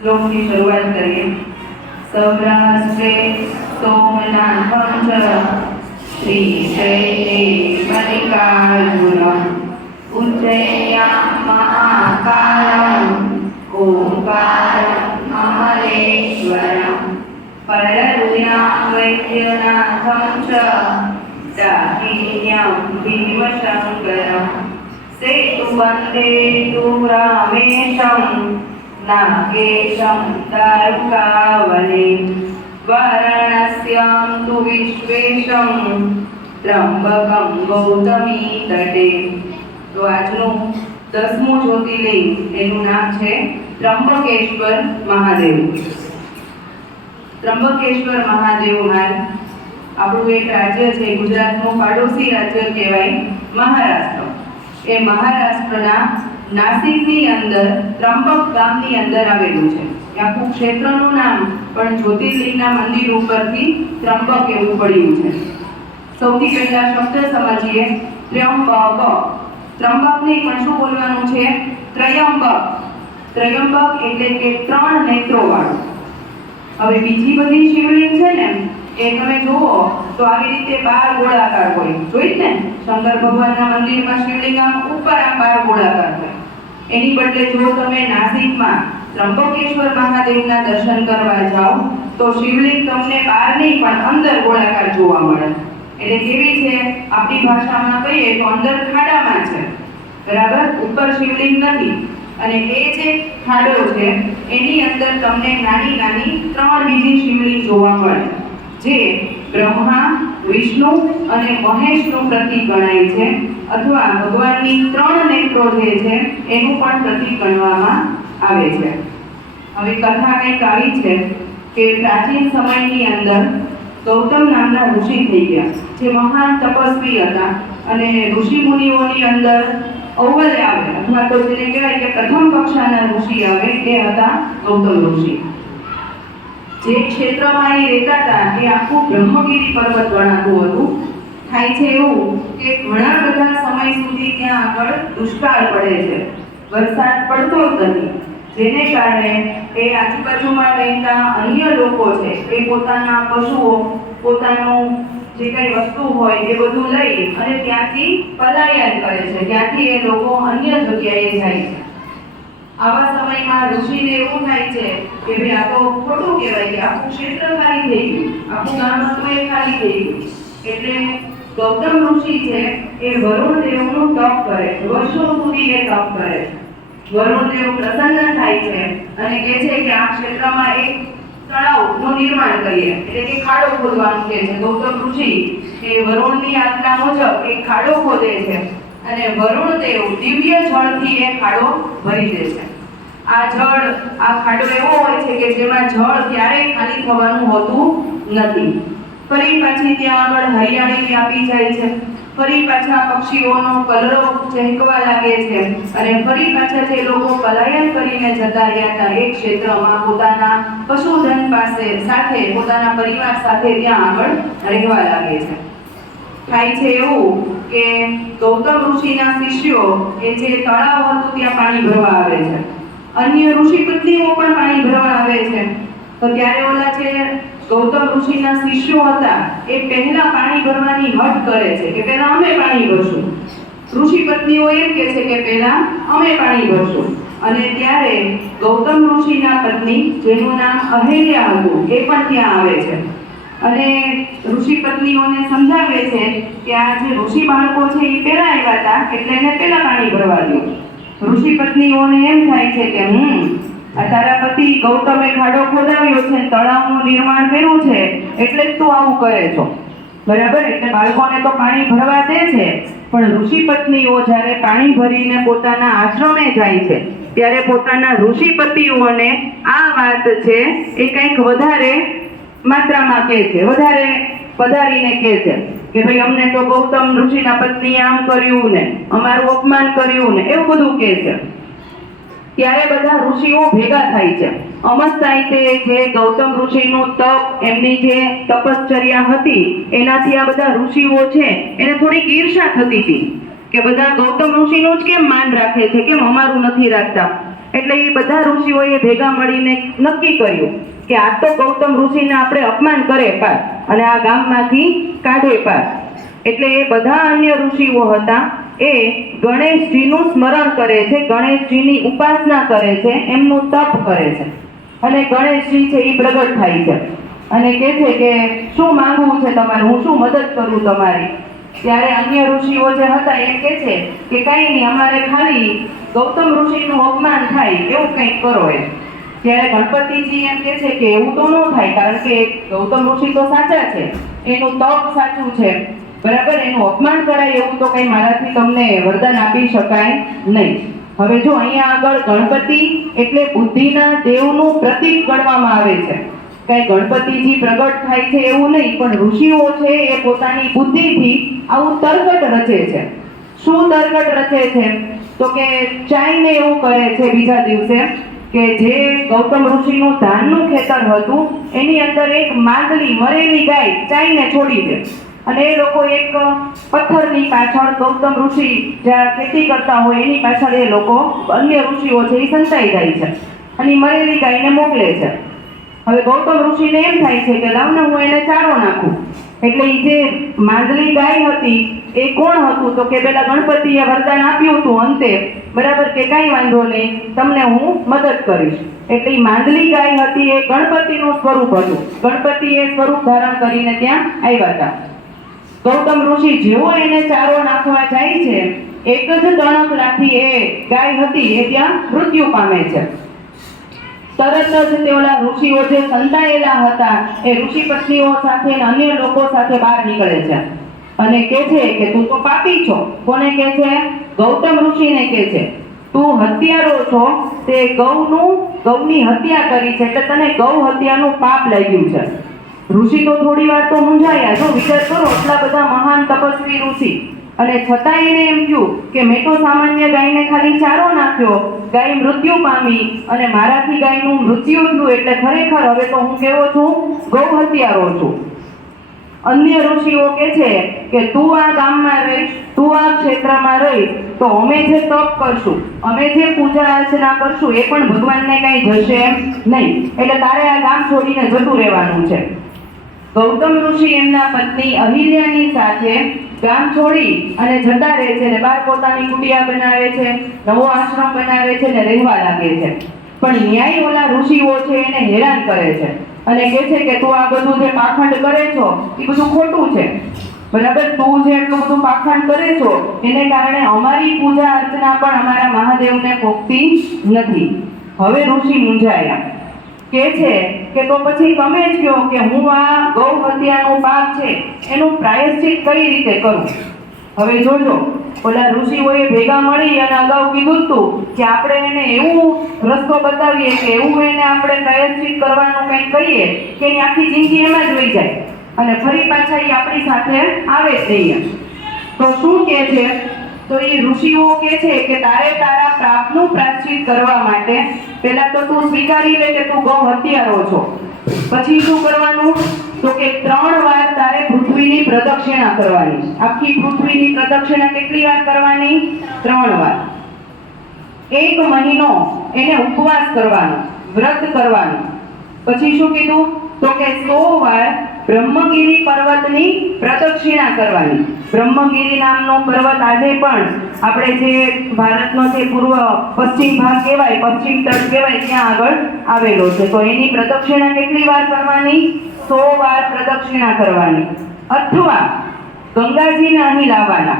શ્લોકની શરૂઆત કરીએ. સૌરાષ્ટ્રે સોમનાથમ ચ શ્રી શૈલે મલિકાર્જુનમ ઉજ્જૈયા મહાકાલમ ઓંકારમ અમલેશ્વરમ પરરુયા વૈદ્યનાથમ ચ દાહિન્યમ ભીમશંકરમ. સેતુ વંદે તુ રામેશમ नागेशं तारुकावने वाराणस्यां तु विश्वेशं ત્રંબકમ ગૌતમી તટે તો આજનું દસમું જ્યોતિર્લિંગ એનું નામ છે ત્રંબકેશ્વર મહાદેવ ત્રંબકેશ્વર મહાદેવ હાલ આપણું એક રાજ્ય છે ગુજરાતનું પાડોશી રાજ્ય કહેવાય મહારાષ્ટ્ર એ મહારાષ્ટ્રના નાસિકની અંદર, ત્રંબક ગામની અંદર આવેલું છે. આખું ક્ષેત્રનું નામ, પણ જ્યોતિર્લિંગના મંદિર ઉપરથી ત્રંબક એવું પડ્યું છે. સૌથી પહેલા શબ્દ સમજીએ, ત્ર્યંબક. ત્રંબકને પણ શું બોલવાનું છે? ત્રયંબક. ત્રયંબક એટલે કે ત્રણ નેત્રો વાળું હવે બીજી બધી શિવલિંગ છે ને, એ તમે જુઓ, તો આવી રીતે બાર ગોળાકાર હોય. જોઈ ને? શંકર ભગવાનના મંદિરમાં શિવલિંગ આમ ઉપર આમ બાર ગોળાકાર હોય. એની બદલે જો તમે નાસિકમાં ત્રંબકેશ્વર મહાદેવના દર્શન કરવા જાઓ, તો શિવલિંગ તમને બહાર નહીં પણ અંદર ગોળાકાર જોવા મળે. એટલે કેવી છે? આપણી ભાષામાં કહીએ તો અંદર ખાડામાં છે. બરાબર? ઉપર શિવલિંગ નથી. અને એ જે ખાડો છે, એની અંદર તમને નાની નાની ત્રણ બીજી શિવલિંગ જોવા મળે. જે બ્રહ્મા વિષ્ણુ અને મહેશનું પ્રતીક ગણાય છે, અથવા ભગવાનની ત્રણ નેત્રો જે છે, એનું પણ પ્રતીક ગણવામાં આવે છે. હવે કથા કંઈક આવી છે કે પ્રાચીન સમયની અંદર ગૌતમ નામના ઋષિ થઈ ગયા, જે મહાન તપસ્વી હતા અને ઋષિ મુનિઓની અંદર અવ્વલે આવે, અથવા તો જેને કહેવાય કે પ્રથમ કક્ષાના ઋષિ આવે, એ હતા ગૌતમ ઋષિ. જે ક્ષેત્રમાં એ રહેતા હતા, એ આખું બ્રહ્મગીરી પર્વત ગણાતું હતું. થાય છે એવું કે ઘણા બધા સમય સુધી ત્યાં આગળ દુષ્કાળ પડે છે. વરસાદ પડતો જ નથી. જેને કારણે એ આજુબાજુમાં રહેતા અન્ય લોકો છે, એ પોતાના પશુઓ, પોતાનું જે કંઈ વસ્તુ હોય એ બધું લઈ અને ત્યાંથી પલાયન કરે છે. ત્યાંથી એ લોકો અન્ય જગ્યાએ જાય છે. આવા સમયમાં ઋષિને એવું થાય છે કે ભાઈ આ તો ખોટું કહેવાય કે આખું ક્ષેત્ર ખાલી થઈ ગયું, આખું ગામ હતું એ ખાલી થઈ ગયું. એટલે ગૌતમ ઋષિ છે એ વરુણ દેવનું તપ કરે, વર્ષો સુધી એ તપ કરે. વરુણ દેવ પ્રસન્ન થાય છે અને કહે છે કે આ ક્ષેત્રમાં એક તળાવનું નિર્માણ કરીએ. એટલે કે ખાડો ખોદવાનું કહે છે. ગૌતમ ઋષિ એ વરુણની આજ્ઞા મુજબ એક ખાડો ખોદે છે. અને વરુણ દેવ દિવ્ય જળથી એ ખાડો ભરી દે છે. આ જળ, આ ખાડો એવો હોય છે કે જેમાં જળ ક્યારેય ખાલી થવાનું હોતું નથી. ફરી પાછી ત્યાં આગળ હરિયાળી વ્યાપી જાય છે. ફરી પાછા પક્ષીઓનો કલરો ચહેકવા લાગે છે અને ફરી પાછા જે લોકો પલાયન કરીને જતા રહ્યા હતા એ ક્ષેત્રમાં પોતાના પશુધન પાસે સાથે, પોતાના પરિવાર સાથે ત્યાં આગળ રહેવા લાગે છે. થાય છે એવું કે ગૌતમ ઋષિના શિષ્યો એ જે તળાવ હતું ત્યાં પાણી ભરવા આવે છે. અન્ય ઋષિ પત્નીઓ પણ પાણી ભરવા આવે છે. તો ત્યારે ઓલા જે ગૌતમ ઋષિના શિષ્યો હતા, એ પહેલા પાણી ભરવાની હટ કરે છે કે પહેલા અમે પાણી ભરશું. ઋષિ પત્નીઓ એમ કહે છે કે પહેલા અમે પાણી ભરશું. અને ત્યારે ગૌતમ ઋષિના પત્ની, જેનું નામ અહેલ્યા હતું, એ પણ ત્યાં આવે છે. અને ઋષિ પત્નીઓને સમજાવે છે કે આ જે ઋષિ બાળકો છે એ પહેલા આવ્યા હતા એટલે એને પહેલા પાણી ભરવા દો. ઋષિ પત્નીઓને એમ થાય છે કે હમ આ તારા પતિ ગૌતમે ખાડો ખોદાવ્યો છે, તળાવનું નિર્માણ કર્યું છે, એટલે જ તું આવું કરે છો. બરાબર? એટલે બાળકોને તો પાણી ભરવા દે છે. પણ ઋષિ પત્નીઓ જ્યારે પાણી ભરીને પોતાના આશ્રમે જાય છે, ત્યારે પોતાના ઋષિ પતિઓને આ વાત છે એ કંઈક વધારે માત્રામાં કહે છે. વધારે પધારીને કહે છે કે ભાઈ અમને તો ગૌતમ ઋષિના પત્નીએ આમ કર્યું ને, અમારું અપમાન કર્યું ને, એવું બધું કહે છે. ત્યારે બધા ઋષિઓ ભેગા થાય છે. અમસ્તાઈ જે ગૌતમ ઋષિનું તપ, એમની જે તપશ્ચર્યા હતી, એનાથી આ બધા ઋષિઓ છે, એને થોડીક ઈર્ષા થતી હતી કે બધા ગૌતમ ઋષિનું જ કેમ માન રાખે છે? કેમ અમારું નથી રાખતા? એટલે એ બધા ઋષિઓએ ભેગા મળીને નક્કી કર્યું કે આ તો ગૌતમ ઋષિને આપણે અપમાન કરે પાર અને આ ગામમાંથી કાઢે પાર. એટલે એ બધા અન્ય ઋષિઓ હતા, એ ગણેશજીનું સ્મરણ કરે છે, ગણેશજીની ઉપાસના કરે છે, એમનું તપ કરે છે. અને ગણેશજી છે એ પ્રગટ થાય છે. અને કહે છે કે, શું માંગવું છે તમારે? હું શું મદદ કરું તમારી? ત્યારે અન્ય ઋષિઓ જે હતા એ કહે છે કે કાંઈ નહીં, અમારે ખાલી ગૌતમ ઋષિનું અપમાન થાય, એવું કંઈક કરો એમ. ત્યારે ગણપતિજી એમ કહે છે કે એવું તો ન થાય, કારણ કે ગૌતમ ઋષિ તો સાચા છે, એનું તપ સાચું છે. બરાબર, એનું અપમાન કરાય એવું તો કંઈ મારાથી તમને વરદાન આપી શકાય નહીં. હવે જો અહીંયા આગળ ગણપતિ એટલે બુદ્ધિના દેવનું પ્રતીક ગણવામાં આવે છે. કઈ ગણપતિજી પ્રગટ થાય છે એવું નહીં, પણ ઋષિઓ છે એ પોતાની બુદ્ધિથી આવું તરકટ રચે છે. શું તરકટ રચે છે? તો કે ચાઈને એવું કરે છે બીજા દિવસે કે જે ગૌતમ ઋષિનું ધાનનું ખેતર હતું, એની અંદર એક માંદલી મરેલી ગાય ચાઈને છોડી દે. અને એ લોકો એક પથ્થરની પાછળ ગૌતમ ઋષિ જ્યાં ખેતી કરતા હોય, એની પાછળ એ લોકો અન્ય ઋષિઓ છે એ સંતાઈ જાય છે. અને મરેલી ગાયને મોકલે છે. હવે ગૌતમ ઋષિને એમ થાય છે કે લાવને હું એને ચારો નાખું. એટલે એ જે માંદલી ગાય હતી, એ કોણ હતું? તો કે પેલા ગણપતિએ વરદાન આપ્યું હતું અંતે. બરાબર કે કાંઈ વાંધો નહીં, તમને હું મદદ કરીશ. એટલે એ માંદલી ગાય હતી, એ ગણપતિનું સ્વરૂપ હતું. ગણપતિ એ સ્વરૂપ ધારણ કરીને ત્યાં આવ્યા હતા. ગૌતમ ઋષિ જેવો એને ચારો નાખવા જાય છે, એક જ તણક નાખી એ ગાય હતી, એ ત્યાં મૃત્યુ પામે છે. તરત જ તે ઓલા ઋષિઓ જે સંતાયેલા હતા, એ ઋષિ પત્નીઓ સાથે અન્ય લોકો સાથે બહાર નીકળે છે. અને કહે છે કે તું તો પાપી છો. કોને કહે છે? ગૌતમ ઋષિને કહે છે. તું હત્યારો છો. તે ગૌનું, ગૌની હત્યા કરી છે એટલે તને ગૌ હત્યાનું પાપ લાગ્યું છે. ઋષિ તો થોડી વાર તો મૂંઝાયા. જો વિચાર કરો, આટલા બધા મહાન તપસ્વી ઋષિ. અને છતાં એને એમ કહ્યું કે મેં તો સામાન્ય ગાયને ખાલી ચારો નાખ્યો, ગાય મૃત્યુ પામી અને મારાથી ગાયનું મૃત્યુ થયું એટલે ખરેખર હવે તો હું કેવો છું? ગૌ હત્યારો છું. અન્ય ઋષિઓ કહે છે કે તું આ ગામમાં રહીશ, તું આ ક્ષેત્રમાં રહીશ, તો અમે જે તપ કરશું, અમે જે પૂજા અર્ચના કરશું, એ પણ ભગવાનને કાંઈ જશે નહીં. એટલે તારે આ ગામ છોડીને જતું રહેવાનું છે. ગૌતમ ઋષિ એમના પત્ની અહિલ્યાની સાથે ગામ છોડી અને જતા રહે છે ને બાર પોતાની કુટિયા બનાવે છે, નવો આશ્રમ બનાવે છે ને રહેવા લાગે છે. પણ ન્યાય ઓલા ઋષિઓ છે એને હેરાન કરે છે અને કહે છે કે તું આ બધું જે પાખંડ કરે છો, એ બધું ખોટું છે. બરાબર, તું જે એટલું બધું પાખંડ કરે છો, એને કારણે અમારી પૂજા અર્ચના પણ અમારા મહાદેવને ભોગતી નથી. હવે ઋષિ મૂંઝાયા. કે છે કે તો પછી તમે જ કહો કે હું આ ગૌ હત્યાનું પાપ છે, એનું પ્રાયશ્ચિત કઈ રીતે કરું હવે જોજો, ઓલા ઋષિઓએ ભેગા મળી અને અગાઉ કીધું હતું કે આપણે એને એવું રસ્તો બતાવીએ કે એવું એને આપણે પ્રાયશ્ચિત કરવાનું કંઈક કહીએ કે એની આખી જિંદગી એમાં જ રહી જાય અને ફરી પાછા એ આપણી સાથે આવે નહીં એમ. તો શું કહે છે તો એ ઋષિઓ કે છે કે તારે તારા પાપનું પ્રાશ્ચિત કરવા માટે પહેલા તો તું સ્વીકારી લે કે તું ગૌ હત્યારો છો. પછી શું કરવાનું? તો કે ત્રણ વાર તારે પૃથ્વીની પ્રદક્ષિણા કરવાની. આખી પૃથ્વીની પ્રદક્ષિણા કેટલી વાર કરવાની? ત્રણ વાર. એક મહિનો એને ઉપવાસ કરવાનો, વ્રત કરવાનું. પછી શું કીધું? તો કે સો વાર બ્રહ્મગીરી પર્વતની પ્રદક્ષિણા કરવાની. બ્રહ્મગીરી નામનો પર્વત આજે પણ આપણે જે ભારતનો જે પૂર્વ પશ્ચિમ ભાગ કહેવાય, પશ્ચિમ તટ કહેવાય, ત્યાં આગળ આવેલો છે. તો એની પ્રદક્ષિણા કેટલી વાર કરવાની? સો વાર પ્રદક્ષિણા કરવાની. અથવા ગંગાજીને અહીં લાવવાના.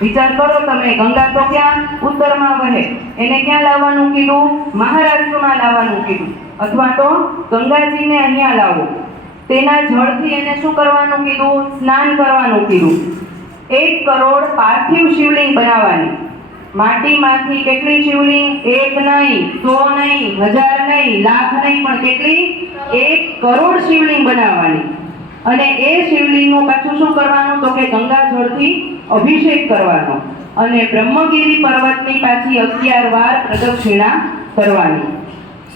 વિચાર કરો તમે, ગંગા તો ક્યાં? ઉત્તરમાં વહે. એને ક્યાં લાવવાનું કીધું? મહારાષ્ટ્રમાં લાવવાનું કીધું. અથવા તો ગંગાજીને અહીંયા લાવો. તેના જળથી એને શું કરવાનું કીધું? સ્નાન કરવાનું કીધું. એક કરોડ પાર્થિવ શિવલિંગ બનાવવાની. માટીમાંથી કેટલી શિવલિંગ? એક નહીં, સો નહીં, હજાર નહીં, લાખ નહીં, પણ કેટલી? એક કરોડ શિવલિંગ બનાવવાની. અને એ શિવલિંગનું પાછું શું કરવાનું? તો કે ગંગા જળથી અભિષેક કરવાનો. અને બ્રહ્મગીરી પર્વતની પાછી અગિયાર વાર પ્રદક્ષિણા કરવાની.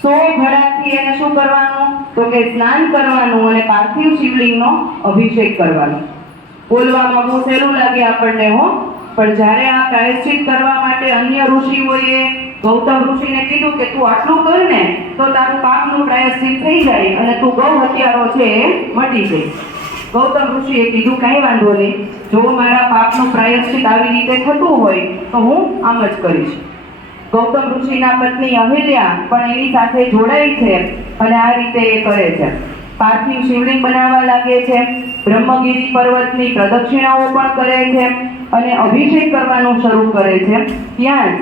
સો ઘડાથી એને શું કરવાનું? તો કે સ્નાન કરવાનું અને પાર્થિવ શિવલિંગનો અભિષેક કરવાનો. બોલવામાં બહુ સહેલું લાગે આપણને, હો. પણ જ્યારે આ પ્રાયશ્ચિત કરવા માટે અન્ય ઋષિઓએ ગૌતમ ઋષિને કીધું કે તું આટલું કર ને તો તારું પાપનું પ્રાયશ્ચિત થઈ જાય અને તું ગૌ હત્યારો છે એ મટી જાય ગૌતમ ઋષિએ કીધું, કાંઈ વાંધો નહીં. જો મારા પાપનું પ્રાયશ્ચિત આવી રીતે થતું હોય તો હું આમ જ કરીશ. ગૌતમ ઋષિના પત્ની અહિલ્યા પણ એની સાથે જોડાય છે અને આ રીતે એ કરે છે. પાર્થિવ શિવલિંગ બનાવવા લાગે છે. બ્રહ્મગીરી પર્વતની પ્રદક્ષિણાઓ પણ કરે છે અને અભિષેક કરવાનું શરૂ કરે છે. ત્યાં જ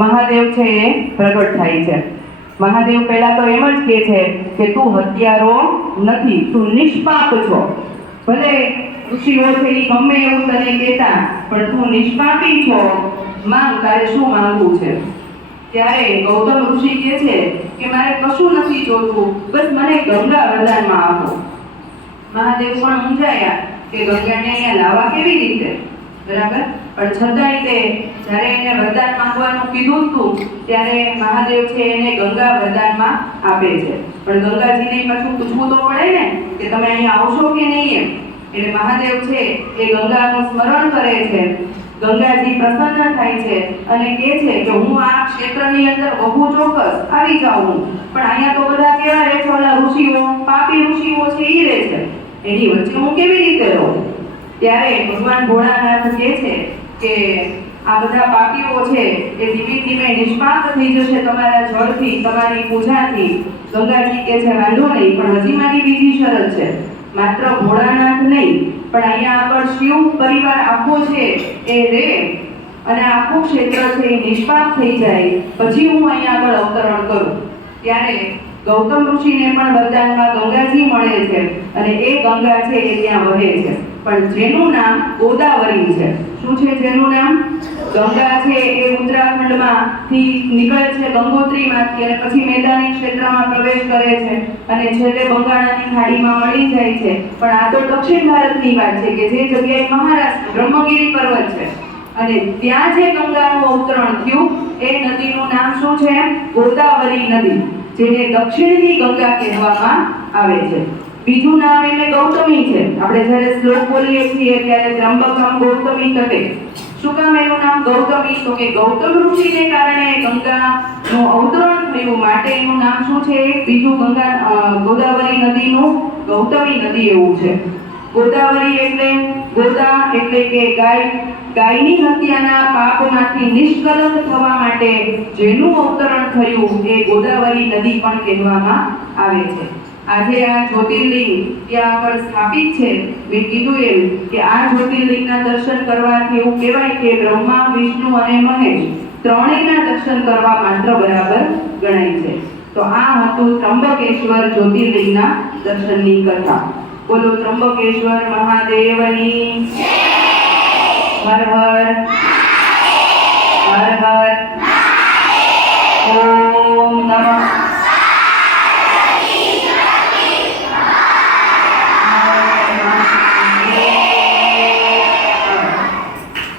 મહાદેવ છે એ પ્રગટ થાય છે. મહાદેવ પહેલા તો એમ જ કહે છે કે તું હત્યારો નથી, તું નિષ્પાપ છો. ભલે ઋષિઓ છે એ ગમે એવું તને કહેતા, પણ તું નિષ્પાપી છો, માંગ તારે શું માંગવું છે? ત્યારે ગૌતમ ઋષિ કહે છે કે મારે કશું નથી જોતું, બસ મને ગંગા વરદાનમાં આપો. મહાદેવ પણ મૂંઝાયા કે ગંગાને અહીંયા લાવવા કેવી રીતે? બરાબર? પણ છતાંય તે જ્યારે એને વરદાન માંગવાનું કીધું હતું, ત્યારે મહાદેવ છે એને ગંગા વરદાનમાં આપે છે. પણ ગંગાજીને પાછું પૂછવું તો પડે ને કે તમે અહીંયા આવશો કે નહીં એમ? એટલે મહાદેવ છે એ ગંગાનું સ્મરણ કરે છે. ગંગાજી પ્રસન્ન થાય છે અને કહે છે કે હું આ ક્ષેત્રની અંદર બહુ ચોક્કસ આવી જાઉં પણ અહીંયા તો બધા કેવા રહે છે? ઋષિઓ, પાપી ઋષિઓ છે એ રહે છે. એની વચ્ચે હું કેવી રીતે રહું? ત્યારે ભગવાન ભોળાનાથ કહે છે કે આ બધા પાપીઓ છે, એ ધીમે ધીમે નિષ્પાપ થઈ જશે તમારા જળથી, તમારી પૂજાથી. ગંગાજી કે છે વાંધો નહીં, પણ હજી મારી બીજી શરત છે. માત્ર ભોળાનાથ નહીં, પણ અહીંયા આગળ શિવ પરિવાર આખો છે, એ રે. અને આખું ક્ષેત્ર છે, એ નિષ્પાપ થઈ જાય. પછી હું અહીંયા આગળ અવતરણ કરું. ત્યારે ગૌતમ ઋષિને પણ વરદાનમાં ગંગાજી મળે છે અને એ ગંગા છે, એ ત્યાં વહે છે. પણ જેનું નામ ગોદાવરી છે. શું છે જેનું નામ? ગંગા છે એ ઉત્તરાખંડમાંથી નીકળે છે ગંગોત્રીમાંથી અને પછી મેદાની ક્ષેત્રમાં પ્રવેશ કરે છે અને છેલ્લે બંગાળાની ખાડીમાં મળી જાય છે. પણ આ તો દક્ષિણ ભારતની વાત છે કે જે જગ્યાએ મહારાષ્ટ્ર બ્રહ્મગીરી પર્વત છે. અને ત્યાં જે ગંગાનું અવતરણ થયું, એ નદીનું નામ શું છે? ગોદાવરી નદી, જેને દક્ષિણની ગંગા કહેવામાં આવે છે. બીજું નામ એટલે ગૌતમી છે. આપણે જ્યારે શ્લોક બોલીએ છીએ ત્યારે ત્રંબકમ ગૌતમી તટે શું કામ એનું નામ ગૌતમી? તો કે ગૌતમ ઋષિને કારણે ગંગાનું અવતરણ થયું. માટે એનું નામ શું છે? બીજું ગંગા ગોદાવરી નદીનું ગૌતમી નદી એવું છે. ગોદાવરી એટલે ગોદા એટલે કે ગાય. ગાયની હત્યાના પાપમાંથી નિષ્કલંક થવા માટે જેનું અવતરણ થયું એ ગોદાવરી નદી પણ કહેવામાં આવે છે. આજે આ જ્યોતિર્લિંગ ત્યાં આગળ સ્થાપિત છે, મેં કીધું એમ કે આ જ્યોતિર્લિંગના દર્શન કરવાથી એવું કહેવાય કે બ્રહ્મા, વિષ્ણુ અને મહેશ ત્રણેયના દર્શન કરવા માત્ર બરાબર ગણાય છે. તો આ હતું ત્રંબકેશ્વર જ્યોતિર્લિંગના દર્શનની કથા. બોલો ત્રંબકેશ્વર મહાદેવની. હર હર. હર હર. ઓમ નમઃ.